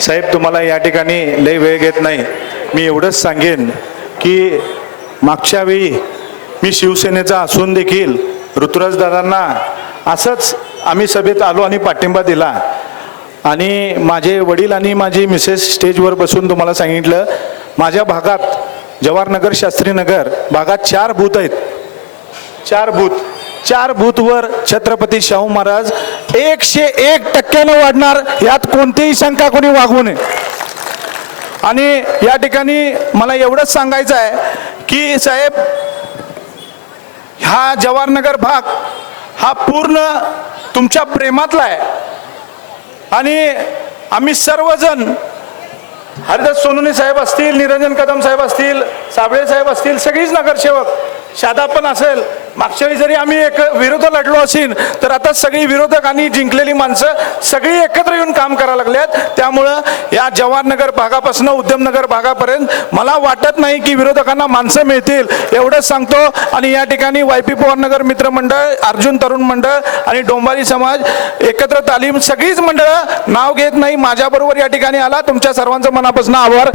साहेब तुम्हाला या ठिकाणी लई वेळ घेत नाही. मी एवढंच सांगेन की मागच्या वेळी मी शिवसेनेचा असून देखील ऋतुराजदादांना असंच आम्ही सभेत आलो आणि पाठिंबा दिला. आणि माझे वडील आणि माझी मिसेस स्टेजवर बसून तुम्हाला सांगितलं माझ्या भागात जवाहरनगर शास्त्रीनगर भागात चार बूथ आहेत. चार बूथ. चार बूथवर छत्रपती शाहू महाराज एकशे एक टक्क्यानं वाढणार यात कोणतीही शंका कोणी वागवू नये. आणि या ठिकाणी मला एवढंच सांगायचं आहे की साहेब हा जवाहरनगर भाग हा पूर्ण तुमच्या प्रेमातला आहे. आणि आम्ही सर्वजण हरिदास सोनवणे साहेब असतील निरंजन कदम साहेब असतील साबळे साहेब असतील सगळीच नगरसेवक शादा पण असेल. मागच्या वेळी जरी आम्ही एक विरोध लढलो असेल तर आता सगळी विरोधक आणि जिंकलेली माणसं सगळी एकत्र येऊन काम करायला लागल्यात त्यामुळं या जवाहरनगर भागापासून उद्यमनगर भागापर्यंत मला वाटत नाही की विरोधकांना माणसं मिळतील एवढंच सांगतो. आणि या ठिकाणी वाय पी पवारनगर मित्रमंडळ अर्जुन तरुण मंडळ आणि डोंबारी समाज एकत्र तालीम सगळीच मंडळं नाव घेत नाही माझ्याबरोबर या ठिकाणी आला. तुमच्या सर्वांचं मनापासून आभार.